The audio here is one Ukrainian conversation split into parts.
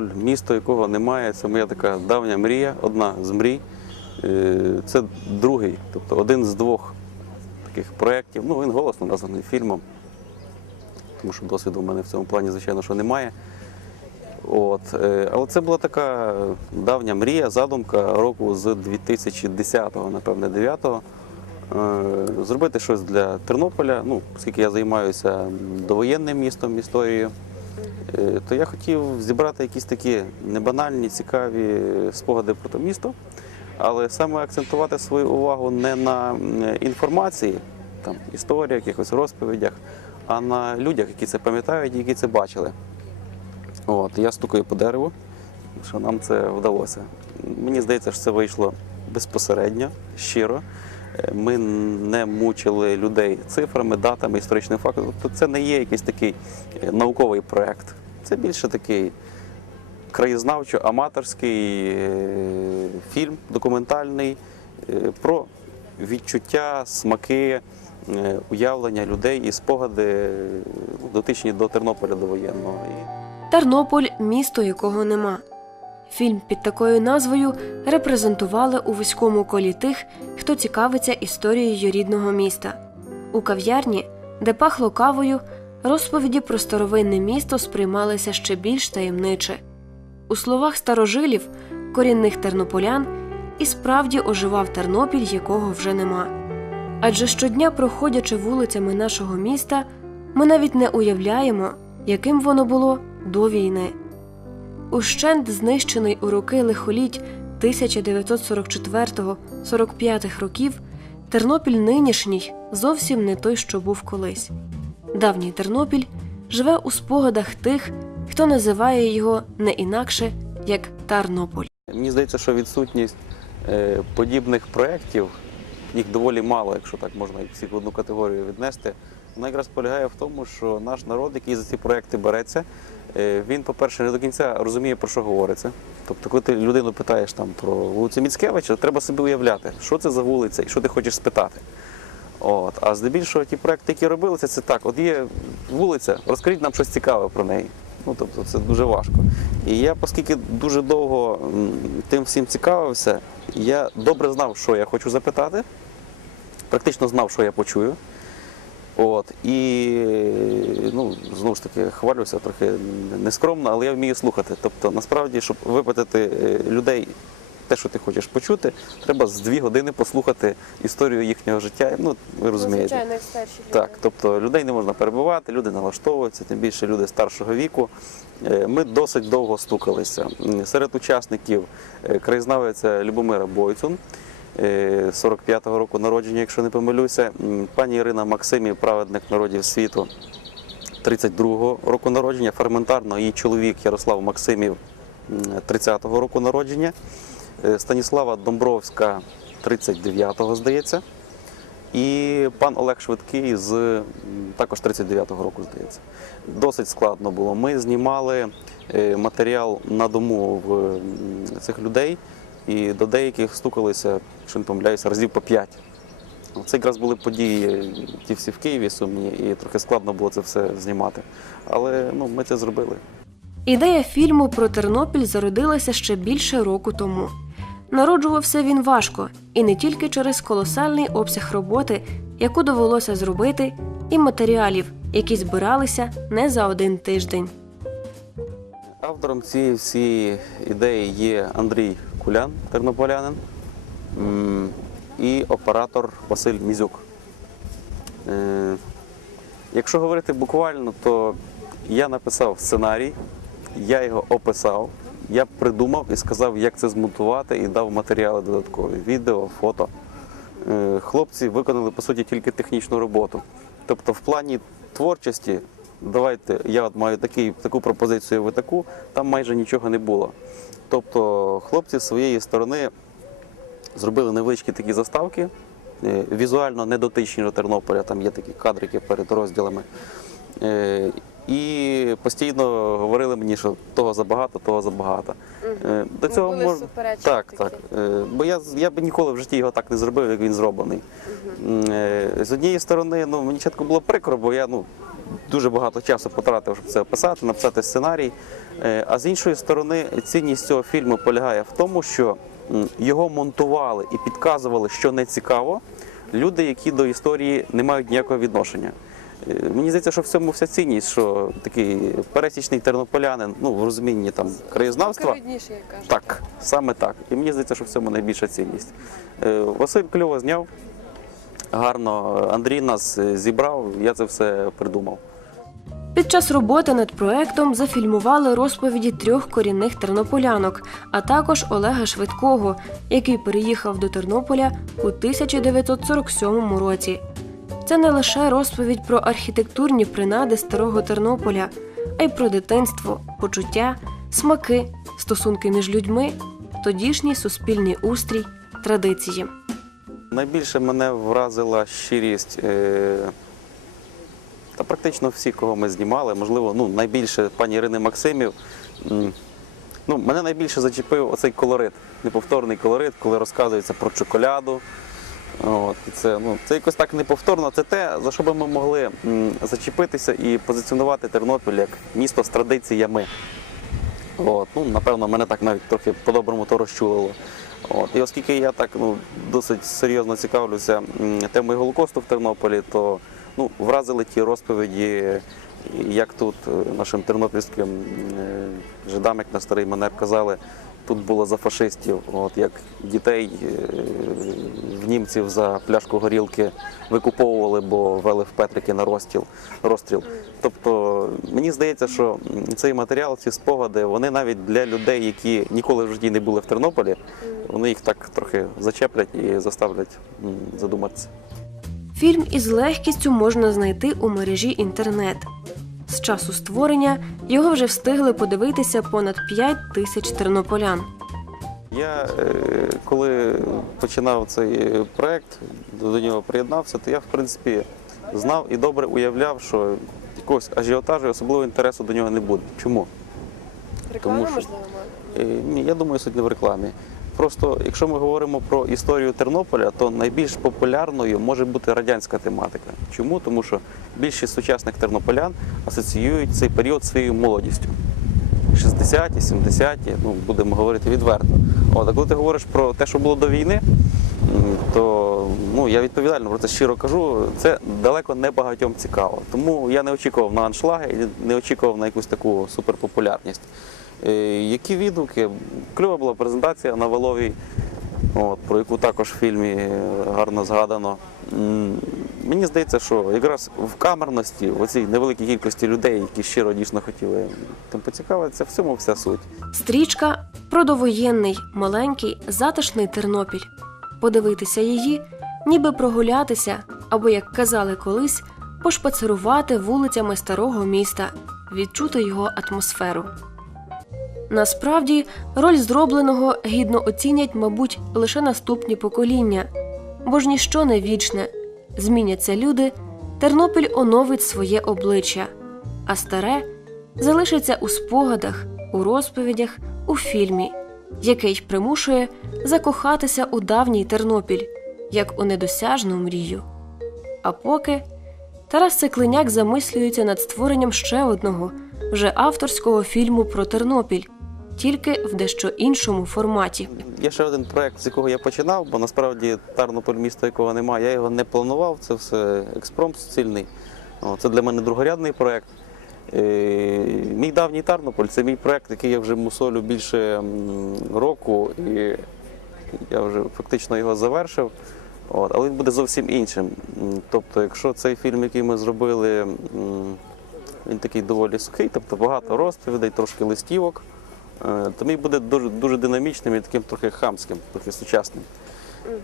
Тернополь, місто, якого немає, це моя така давня мрія, одна з мрій. Е, Це другий, тобто один з двох таких проєктів. Ну, він голосно названий фільмом, тому що досвіду в мене в цьому плані, звичайно, що немає. От. е, Але це була така давня мрія, задумка року з 2010-го, напевне, 9-го. Е, Зробити щось для Тернополя, ну, оскільки я займаюся довоєнним містом, історією, то я хотів зібрати якісь такі небанальні, цікаві спогади про те місто, але саме акцентувати свою увагу не на інформації, там, історіях, якихось розповідях, а на людях, які це пам'ятають і які це бачили. От, я стукаю по дереву, що нам це вдалося. Мені здається, що це вийшло безпосередньо, щиро. Ми не мучили людей цифрами, датами, історичним фактом. Тобто це не є якийсь такий е, науковий проєкт. Це більше такий краєзнавчо-аматорський е, фільм, документальний е, про відчуття, смаки, уявлення людей і спогади дотичні до Тернополя до воєнного. Тернополь місто якого нема. Фільм під такою назвою репрезентували у вузькому колі тих, хто цікавиться історією рідного міста. У кав'ярні, де пахло кавою, розповіді про старовинне місто сприймалися ще більш таємниче. У словах старожилів, корінних тернополян, і справді оживав Тернопіль, якого вже нема. Адже щодня, проходячи вулицями нашого міста, ми навіть не уявляємо, яким воно було до війни. Ущент знищений у роки лихоліть 1944-45 років, Тернопіль нинішній зовсім не той, що був колись. Давній Тернопіль живе у спогадах тих, хто називає його не інакше як Тарнополь. Мені здається, що відсутність е, подібних проєктів, їх доволі мало, якщо так можна їх всіх в одну категорію віднести. Вона якраз полягає в тому, що наш народ, який за ці проєкти береться, е, він, по-перше, не до кінця розуміє, про що говориться. Тобто, коли ти людину питаєш там про вулицю Міцкевича, треба собі уявляти, що це за вулиця і що ти хочеш спитати. От. А здебільшого ті проекти, які робилися, це так: от є вулиця, розкажіть нам щось цікаве про неї. Ну, тобто це дуже важко. І я, оскільки дуже довго тим всім цікавився, я добре знав, що я хочу запитати, практично знав, що я почую. От, і ну, знову ж таки хвалюся трохи нескромно, але я вмію слухати. Тобто, насправді, щоб випитати е, людей те, що ти хочеш почути, треба з дві години послухати історію їхнього життя. Ну, ви розумієте. Звичайно, як старші люди. Так, тобто людей не можна перебивати, люди налаштовуються, тим більше люди старшого віку. Е, Ми досить довго стукалися. Серед учасників е, краєзнавиця Любомира Бойцун, 45-го року народження, якщо не помилюся, пані Ірина Максимів, праведник народів світу, 32-го року народження, ферментарно її чоловік Ярослав Максимів, 30-го року народження, Е, Станіслава Домбровська, 39-го, здається. І пан Олег Швидкий з також 39-го року, здається. Досить складно було. Ми знімали е, матеріал на дому в цих людей, і до деяких стукалися, якщо не помиляюся, разів по п'ять. Це якраз були події ті всі в Києві сумні, і трохи складно було це все знімати. Але ну, ми це зробили. Ідея фільму про Тернопіль зародилася ще більше року тому. Народжувався він важко, і не тільки через колосальний обсяг роботи, яку довелося зробити, і матеріалів, які збиралися не за один тиждень. Автором цієї всієї ідеї є Андрій Кулян, тернополянин, і оператор Василь Мізюк. Е, Якщо говорити буквально, то я написав сценарій, я його описав, я придумав і сказав, як це змонтувати, і дав матеріали додаткові відео, фото. Е, Хлопці виконали по суті тільки технічну роботу. Тобто, в плані творчості, давайте я от маю такий, таку пропозицію, ви таку, там майже нічого не було. Тобто, хлопці з своєї сторони зробили невеличкі такі заставки, е, візуально не дотичні до Тернополя, там є такі кадрики перед розділами. Е, І постійно говорили мені, що того забагато, того забагато. Е, До Ну, цього були мож- суперечки Так, такі. так. Бо я, я б ніколи в житті його так не зробив, як він зроблений. Е, З однієї сторони, ну, мені чітко було прикро, бо я ну, дуже багато часу потратив, щоб це описати, написати сценарій. Е, А з іншої сторони, цінність цього фільму полягає в тому, що його монтували і підказували, що не цікаво, люди, які до історії не мають ніякого відношення. Е, Мені здається, що в цьому вся цінність, що такий пересічний тернополянин, ну в розумінні там краєзнавства. Видніше, як кажуть. Так, саме так. І мені здається, що в цьому найбільша цінність. Е, Василь кльово зняв, гарно. Андрій нас е, зібрав, я це все придумав. Під час роботи над проектом зафільмували розповіді трьох корінних тернополянок, а також Олега Швидкого, який переїхав до Тернополя у 1947 році. Це не лише розповідь про архітектурні принади старого Тернополя, а й про дитинство, почуття, смаки, стосунки між людьми, тодішній суспільний устрій, традиції. Найбільше мене вразила щирість. е, Та практично всі, кого ми знімали, можливо, ну, найбільше пані Ірини Максимів. Ну, мене найбільше зачепив оцей колорит, неповторний колорит, коли розказується про чоколяду. От, це, ну, це якось так неповторно. Це те, за що би ми могли зачепитися і позиціонувати Тернопіль як місто з традиціями. От, ну, напевно, мене так навіть трохи по-доброму то розчулило. От, і оскільки я так ну, досить серйозно цікавлюся темою Голокосту в Тернополі, то ну, вразили ті розповіді, як тут е, нашим тернопільським е, жидам, як на старий манер казали, тут було за фашистів, от, як дітей е, в німців за пляшку горілки викуповували, бо вели в Петрики на розстріл. розстріл. Тобто мені здається, що цей матеріал, ці спогади, вони навіть для людей, які ніколи в житті не були в Тернополі, вони їх так трохи зачеплять і заставлять задуматися. Фільм із легкістю можна знайти у мережі інтернет. З часу створення його вже встигли подивитися понад 5 тисяч тернополян. Я е, коли починав цей проект, до нього приєднався, то я в принципі знав і добре уявляв, що якогось ажіотажу і особливого інтересу до нього не буде. Чому? Реклама, Тому що- можливо, має? Е, Ні, я думаю, суть не в рекламі. Просто якщо ми говоримо про історію Тернополя, то найбільш популярною може бути радянська тематика. Чому? Тому що більшість сучасних тернополян асоціюють цей період своєю молодістю. 60-ті, 70-ті, ну будемо говорити відверто. От, а коли ти говориш про те, що було до війни, то ну, я відповідально про це щиро кажу, це далеко не багатьом цікаво. Тому я не очікував на аншлаги не очікував на якусь таку суперпопулярність. Е, Які відгуки? Кльова була презентація на Валовій, от, про яку також в фільмі е, гарно згадано. Мені здається, що якраз в камерності, в оцій невеликій кількості людей, які щиро дійсно хотіли тим поцікавитися, в цьому вся суть. Стрічка про довоєнний, маленький, затишний Тернопіль. Подивитися її, ніби прогулятися, або, як казали колись, пошпацирувати вулицями старого міста, відчути його атмосферу. Насправді, роль зробленого гідно оцінять, мабуть, лише наступні покоління, бо ж ніщо не вічне. Зміняться люди, Тернопіль оновить своє обличчя, а старе залишиться у спогадах, у розповідях, у фільмі, який примушує закохатися у давній Тернопіль, як у недосяжну мрію. А поки Тарас Цикленяк замислюється над створенням ще одного, вже авторського фільму про Тернопіль, тільки в дещо іншому форматі. Є ще один проект, з якого я починав, бо насправді Тарнополь місто, якого немає, я його не планував. Це все експромт суцільний. Це для мене другорядний проект. Е, Мій давній Тарнополь це мій проект, який я вже мусолю більше року, і я вже фактично його завершив. От, але він буде зовсім іншим. Тобто, якщо цей фільм, який ми зробили, він такий доволі сухий, тобто багато розповідей, трошки листівок. Е, То мій буде дуже, дуже динамічним і таким трохи хамським, трохи сучасним.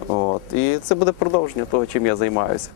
От. І це буде продовження того, чим я займаюся.